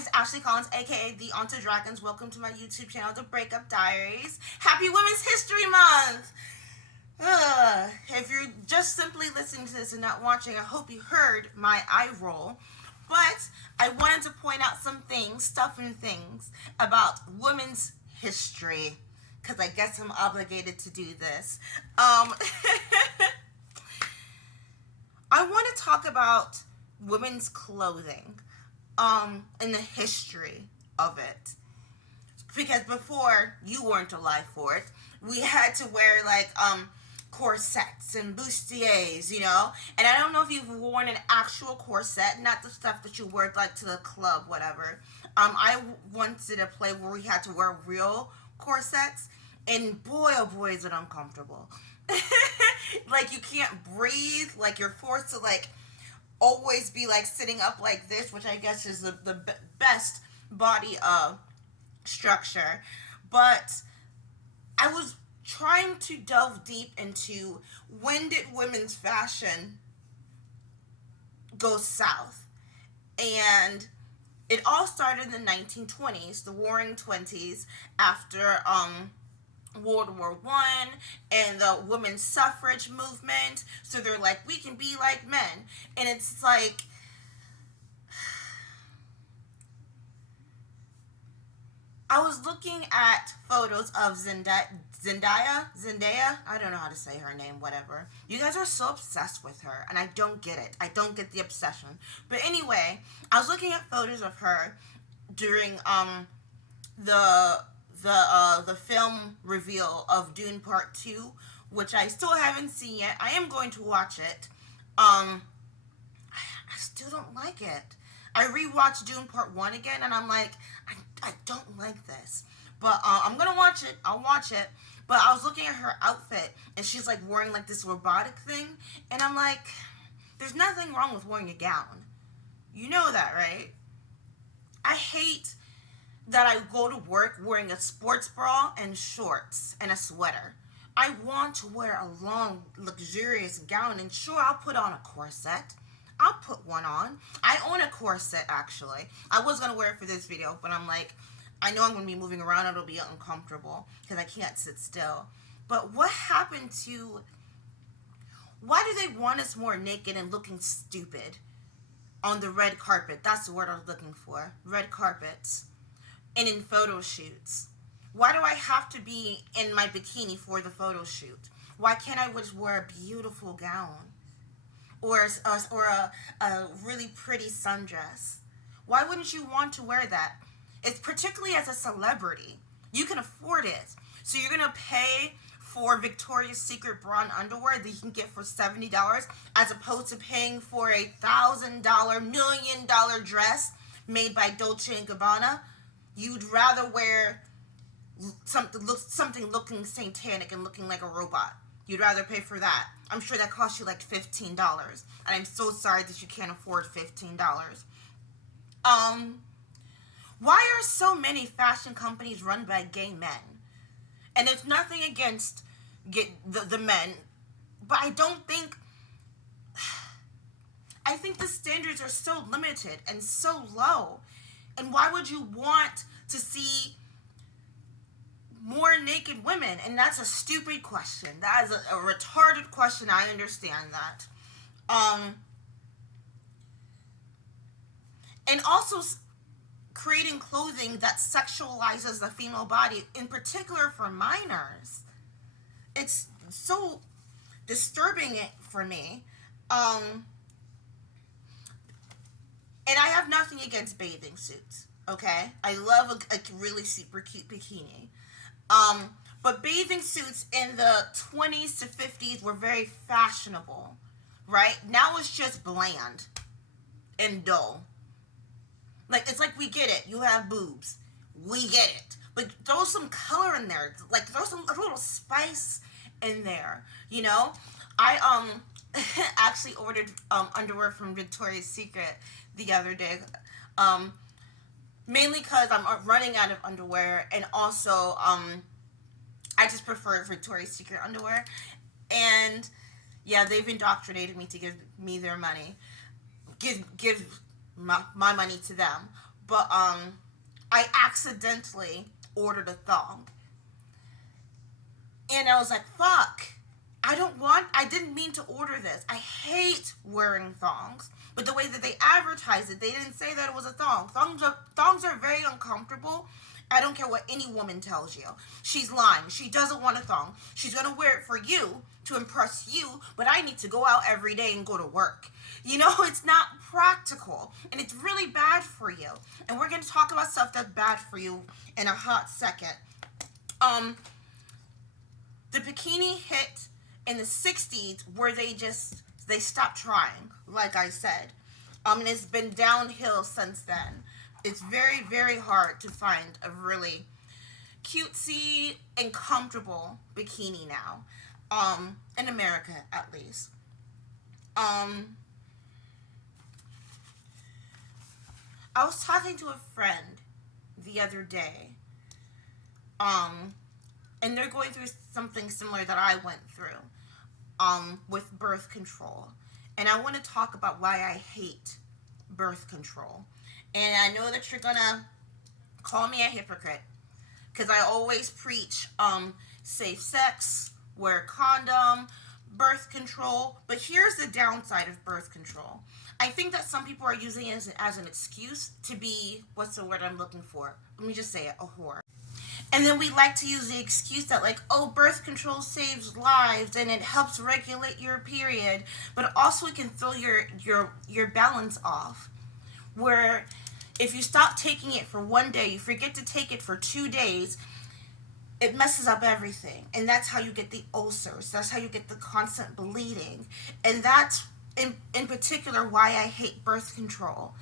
is Ashley Collins, aka The Onto Dragons. Welcome to my YouTube channel, The Breakup Diaries. Happy Women's History Month! If you're just simply listening to this and not watching, I hope you heard my eye roll. But I wanted to point out some things, stuff and things, about women's history. Because I guess I'm obligated to do this. I want to talk about women's clothing. In the history of it, because before you weren't alive for it, we had to wear like corsets and bustiers, you know. And I don't know if you've worn an actual corset, not the stuff that you wear like to the club, whatever. I once did a play where we had to wear real corsets, and boy, oh boy, is it uncomfortable. Like you can't breathe, like you're forced to like always be like sitting up like this, which I guess is the best body structure. But I was trying to delve deep into when did women's fashion go south. And it all started in the 1920s, the Warring Twenties, after World War I and the women's suffrage movement. So they're like, we can be like men. And it's like, I was looking at photos of Zendaya, I don't know how to say her name, whatever. You guys are so obsessed with her, and I don't get it. I don't get the obsession. But anyway, I was looking at photos of her during the film reveal of Dune Part 2, which I still haven't seen yet. I am going to watch it. I still don't like it. I rewatched Dune Part 1 again, and I'm like, I don't like this. But I'm going to watch it. I'll watch it. But I was looking at her outfit, and she's like wearing like this robotic thing. And I'm like, there's nothing wrong with wearing a gown. You know that, right? I hate that I go to work wearing a sports bra and shorts and a sweater. I want to wear a long, luxurious gown, and sure, I'll put on a corset. I'll put one on. I own a corset, actually. I was going to wear it for this video, but I'm like, I know I'm going to be moving around. It'll be uncomfortable because I can't sit still. But what happened to... Why do they want us more naked and looking stupid on the red carpet? That's the word I was looking for. Red carpets. And in photo shoots. Why do I have to be in my bikini for the photo shoot? Why can't I just wear a beautiful gown? Or a really pretty sundress? Why wouldn't you want to wear that? It's particularly as a celebrity. You can afford it. So you're going to pay for Victoria's Secret bra and underwear that you can get for $70 as opposed to paying for a $1,000, $1,000,000 dress made by Dolce & Gabbana. You'd rather wear something looking satanic and looking like a robot. You'd rather pay for that. I'm sure that costs you like $15. And I'm so sorry that you can't afford $15. Why are so many fashion companies run by gay men? And there's nothing against the men, but I think the standards are so limited and so low. And why would you want to see more naked women? And that's a stupid question. That is a retarded question. I understand that. And also creating clothing that sexualizes the female body, in particular for minors. It's so disturbing for me. And I have nothing against bathing suits, okay? I love a really super cute bikini. But bathing suits in the 20s to 50s were very fashionable, right? Now it's just bland and dull. Like, it's like, we get it. You have boobs. We get it. But throw some color in there. Like, throw a little spice in there, you know? I actually ordered underwear from Victoria's Secret the other day, mainly because I'm running out of underwear, and also I just prefer Victoria's Secret underwear. And yeah, they've indoctrinated me to give me their money, give my money to them. but I accidentally ordered a thong. And I was like, fuck. I didn't mean to order this. I hate wearing thongs. But the way that they advertised it, they didn't say that it was a thong. Thongs are very uncomfortable. I don't care what any woman tells you. She's lying. She doesn't want a thong. She's going to wear it for you to impress you, but I need to go out every day and go to work. You know, it's not practical, and it's really bad for you. And we're going to talk about stuff that's bad for you in a hot second. The bikini hit in the 60s where they stopped trying, like I said. And it's been downhill since then. It's very, very hard to find a really cutesy and comfortable bikini now. In America, at least. I was talking to a friend the other day. And they're going through something similar that I went through. With birth control. And I want to talk about why I hate birth control. And I know that you're gonna call me a hypocrite, because I always preach safe sex, wear a condom, birth control. But here's the downside of birth control. I think that some people are using it as an excuse to be, what's the word I'm looking for? Let me just say it, a whore. And then we like to use the excuse that, like, oh, birth control saves lives and it helps regulate your period, but also it can throw your balance off. Where if you stop taking it for one day, you forget to take it for 2 days, it messes up everything. And that's how you get the ulcers. That's how you get the constant bleeding. And that's in particular why I hate birth control.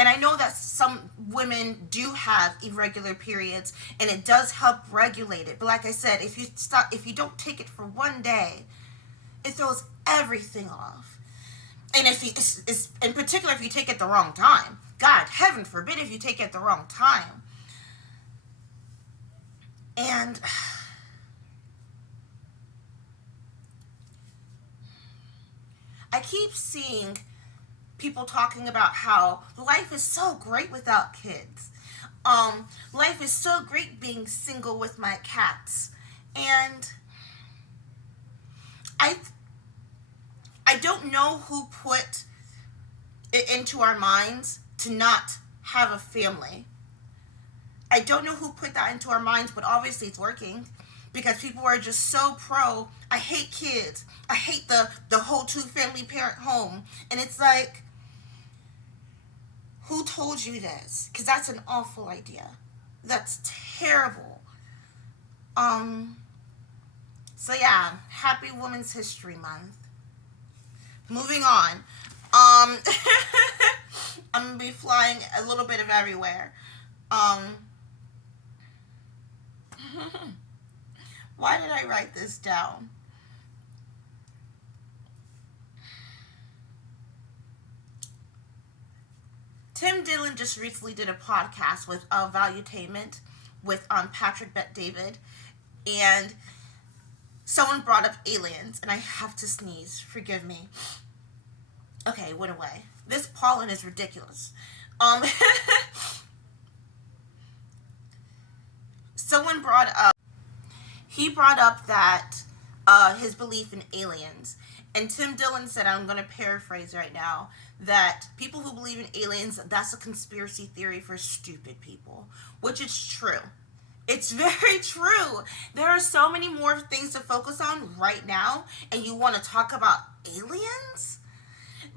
And I know that some women do have irregular periods, and it does help regulate it. But like I said, if you don't take it for one day, it throws everything off. And in particular, if you take it the wrong time, God, heaven forbid if you take it at the wrong time. And I keep seeing people talking about how life is so great without kids. Life is so great being single with my cats. And I don't know who put it into our minds to not have a family. I don't know who put that into our minds, but obviously it's working. Because people are just so pro, I hate kids. I hate the whole 2-family parent home. And it's like, who told you this? Because that's an awful idea. That's terrible. So yeah, happy Women's History Month. Moving on. I'm gonna be flying a little bit of everywhere. Why did I write this down? Tim Dillon just recently did a podcast with Valuetainment with Patrick Bet-David, and someone brought up aliens, and I have to sneeze. Forgive me. Okay, it went away. This pollen is ridiculous. Someone brought up, he brought up that his belief in aliens. And Tim Dillon said, I'm going to paraphrase right now, that people who believe in aliens, that's a conspiracy theory for stupid people. Which is true. It's very true. There are so many more things to focus on right now, and you want to talk about aliens?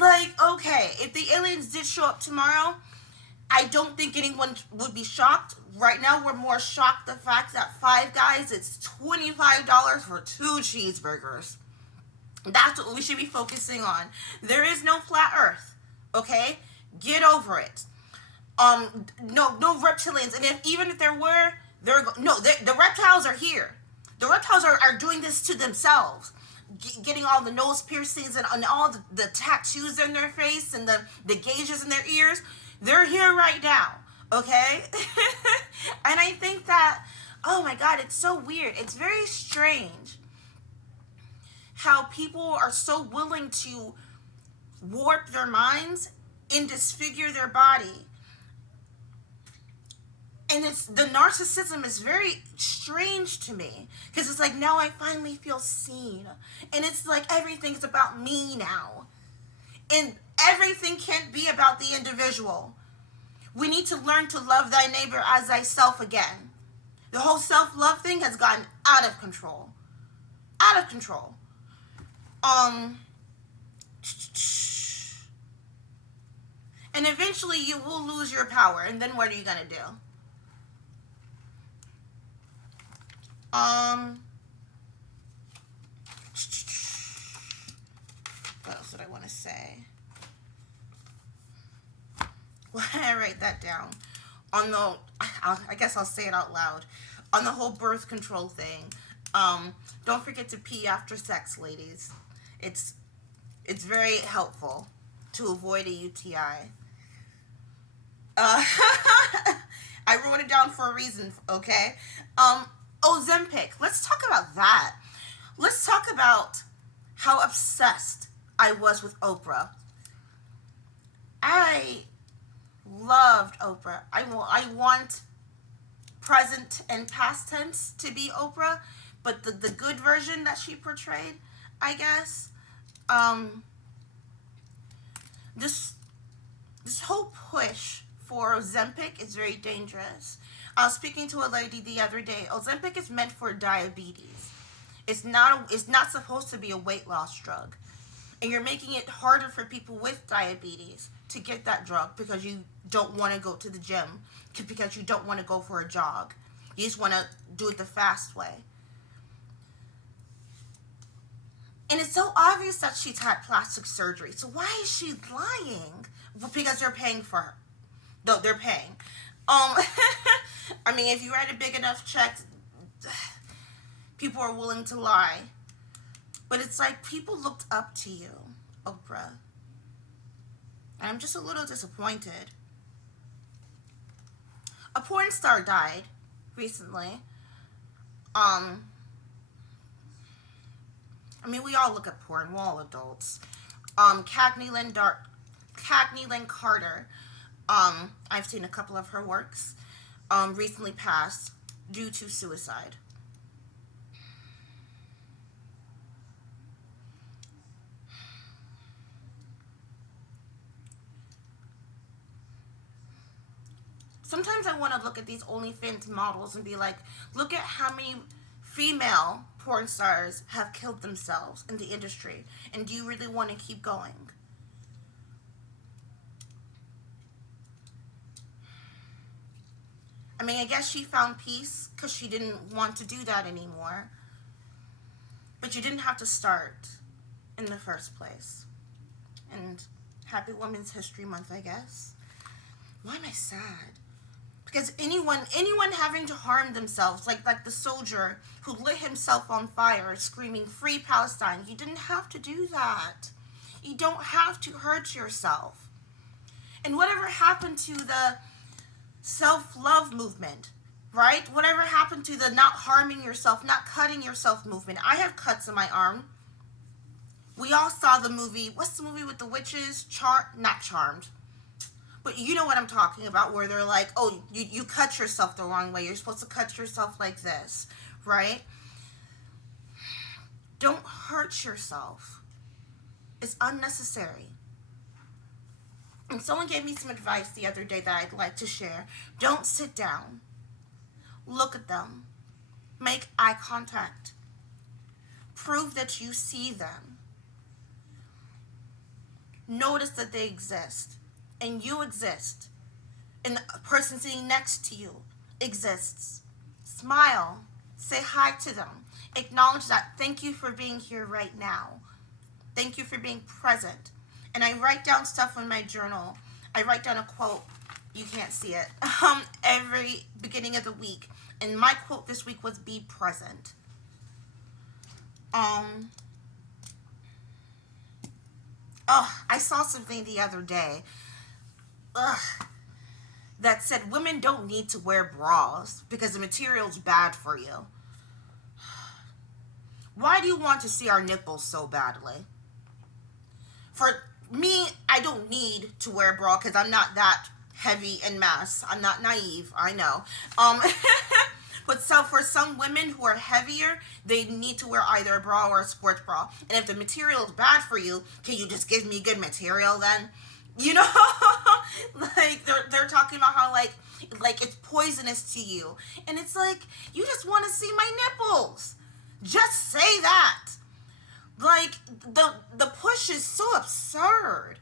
Like, okay, if the aliens did show up tomorrow, I don't think anyone would be shocked. Right now, we're more shocked the fact that Five Guys, it's $25 for 2 cheeseburgers. That's what we should be focusing on. There is no flat earth, okay? Get over it. No reptilians. And even if there were, the reptiles are here. The reptiles are doing this to themselves. Getting all the nose piercings and all the tattoos in their face and the gauges in their ears. They're here right now, okay? And I think that, oh my God, it's so weird. It's very strange how people are so willing to warp their minds and disfigure their body. And it's the narcissism is very strange to me because it's like now I finally feel seen, and it's like everything's about me now, and everything can't be about the individual. We need to learn to love thy neighbor as thyself again. The whole self-love thing has gotten out of control. Out of control. And eventually you will lose your power, and then what are you gonna do? What else did I want to say? Why did I write that down? On the, I guess I'll say it out loud. On the whole birth control thing, don't forget to pee after sex, ladies. It's very helpful to avoid a UTI. I wrote it down for a reason, okay? Ozempic. Let's talk about that. Let's talk about how obsessed I was with Oprah. I loved Oprah. I want present and past tense to be Oprah, but the good version that she portrayed, I guess. This whole push for Ozempic is very dangerous. I was speaking to a lady the other day. Ozempic is meant for diabetes. It's not supposed to be a weight loss drug. And you're making it harder for people with diabetes to get that drug because you don't want to go to the gym, because you don't want to go for a jog. You just want to do it the fast way. And it's so obvious that she's had plastic surgery. So why is she lying? Because they're paying for her. No, they're paying. I mean, if you write a big enough check, people are willing to lie. But it's like people looked up to you, Oprah. And I'm just a little disappointed. A porn star died recently. I mean, we all look at porn. We're all adults. Cagney Lynn Carter. I've seen a couple of her works. Recently passed due to suicide. Sometimes I want to look at these OnlyFans models and be like, look at how many female porn stars have killed themselves in the industry. And do you really want to keep going? I mean, I guess she found peace because she didn't want to do that anymore. But you didn't have to start in the first place. And happy Women's History Month, I guess. Why am I sad? Because anyone having to harm themselves, like the soldier who lit himself on fire screaming, "Free Palestine," you didn't have to do that. You don't have to hurt yourself. And whatever happened to the self-love movement, right? Whatever happened to the not harming yourself, not cutting yourself movement? I have cuts in my arm. We all saw the movie. What's the movie with the witches? Not Charmed. But you know what I'm talking about, where they're like, oh, you cut yourself the wrong way. You're supposed to cut yourself like this, right? Don't hurt yourself. It's unnecessary. And someone gave me some advice the other day that I'd like to share. Don't sit down. Look at them. Make eye contact. Prove that you see them. Notice that they exist. And you exist. And the person sitting next to you exists. Smile. Say hi to them. Acknowledge that. Thank you for being here right now. Thank you for being present. And I write down stuff in my journal. I write down a quote. You can't see it. Every beginning of the week. And my quote this week was, be present. I saw something the other day. That said women don't need to wear bras because the material's bad for you. Why do you want to see our nipples so badly? For Me, I don't need to wear a bra because I'm not that heavy in mass. I'm not naive, I know. Um, but so for some women who are heavier, they need to wear either a bra or a sports bra. And if the material is bad for you, can you just give me good material then? You know, like they're talking about how like it's poisonous to you, and it's like you just want to see my nipples. Just say that. Like the push is so absurd.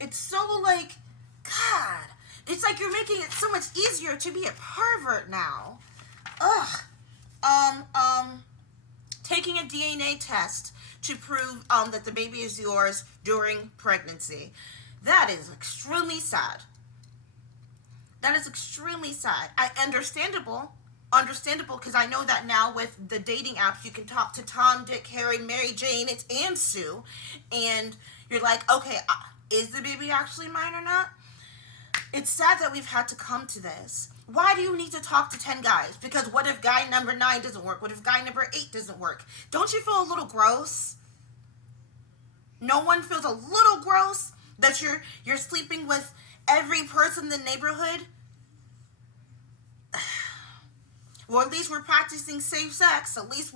It's so like, God. It's like you're making it so much easier to be a pervert now. Ugh. Um um Taking a DNA test to prove that the baby is yours during pregnancy. That is extremely sad. That is extremely sad. Understandable, because I know that now with the dating apps, you can talk to Tom, Dick, Harry, Mary Jane, and Sue, and you're like, okay, is the baby actually mine or not? It's sad that we've had to come to this. Why do you need to talk to 10 guys? Because what if guy number 9 doesn't work? What if guy number 8 doesn't work? Don't you feel a little gross? No one feels a little gross that you're sleeping with every person in the neighborhood? Well, at least we're practicing safe sex. At least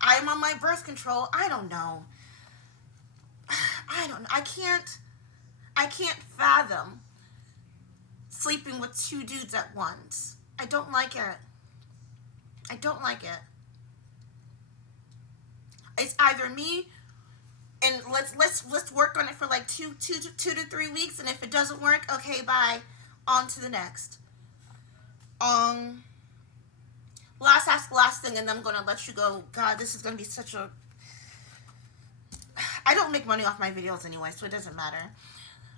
I'm on my birth control. I don't know. I can't fathom sleeping with 2 dudes at once. I don't like it. I don't like it. It's either me, and let's work on it for like two to 3 weeks, and if it doesn't work, okay, bye. On to the next. Last thing, and I'm gonna let you go. God, this is gonna be such a. I don't make money off my videos anyway, so it doesn't matter.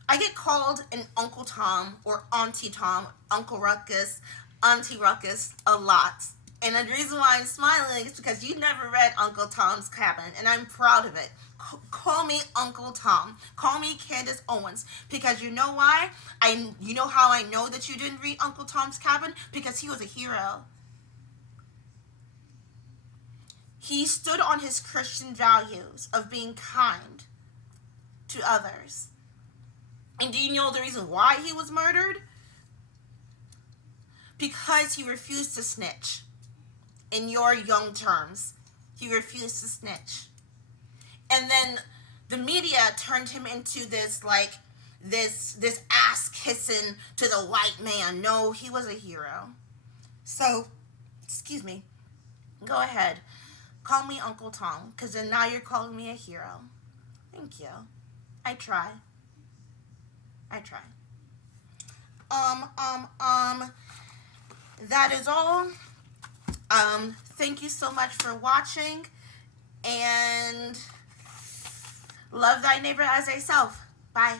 I get called an Uncle Tom or Auntie Tom, Uncle Ruckus, Auntie Ruckus a lot. And the reason why I'm smiling is because you never read Uncle Tom's Cabin, and I'm proud of it. Call me Uncle Tom. Call me Candace Owens. Because you know why? You know how I know that you didn't read Uncle Tom's Cabin? Because he was a hero. He stood on his Christian values of being kind to others. And do you know the reason why he was murdered? Because he refused to snitch. In your young terms, he refused to snitch. And then the media turned him into this ass kissing to the white man. No, he was a hero. So, excuse me. Go ahead. Call me Uncle Tom, because then now you're calling me a hero. Thank you. I try. That is all. Thank you so much for watching, and love thy neighbor as thyself. Bye.